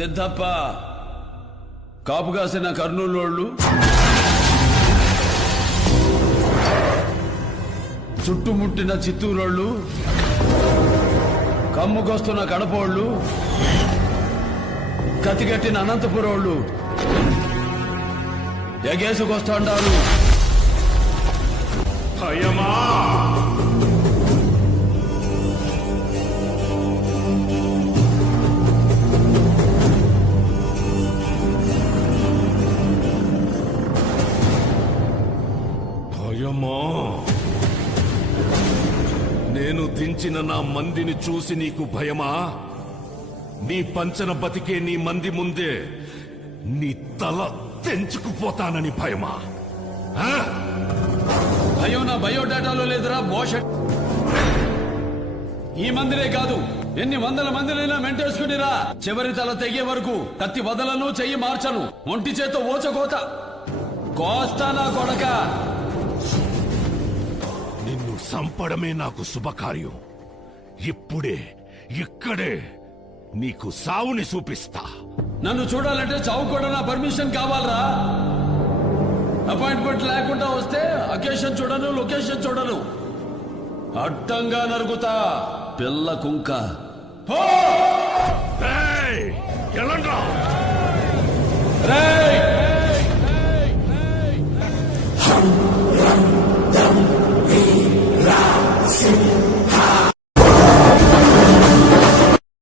సిద్ధప్ప, కాపు కాసిన కర్నూలు, చుట్టుముట్టిన చిత్తూరోళ్ళు, కమ్ముకొస్తున్న కడపోళ్ళు, కతిగట్టిన అనంతపురోళ్ళు ఎగేసుకొస్తాండారు. భయమా? భయమా? నేను దించిన నా మందిని చూసి నీకు భయమా? నీ పంచన బతికే నీ మంది ముందే నీ తల తెంచుకుపోతానని భయమా? భయం నా బయోడేటాలో లేదురా బోష. ఈ మందిరే కాదు, ఎన్ని వందల మందినైనా మెంటేసుకునిరా. చివరి తల తెగే వరకు కత్తి వదలను, చెయ్యి మార్చను, ఒంటి చేతో ఓచకోత కోస్తా నా కొడక. నిన్ను సంపడమే నాకు శుభకార్యం. ఇప్పుడే ఇక్కడే నీకు సావుని చూపిస్తా. నన్ను చూడాలంటే చావు కూడా నా పర్మిషన్ కావాలరా. అపాయింట్మెంట్ లేకుండా వస్తే అకేషన్ చూడను, లొకేషన్ చూడను, అడ్డంగా నరుగుతా పిల్ల కుంక. ఎలాండ్రా? రేయ్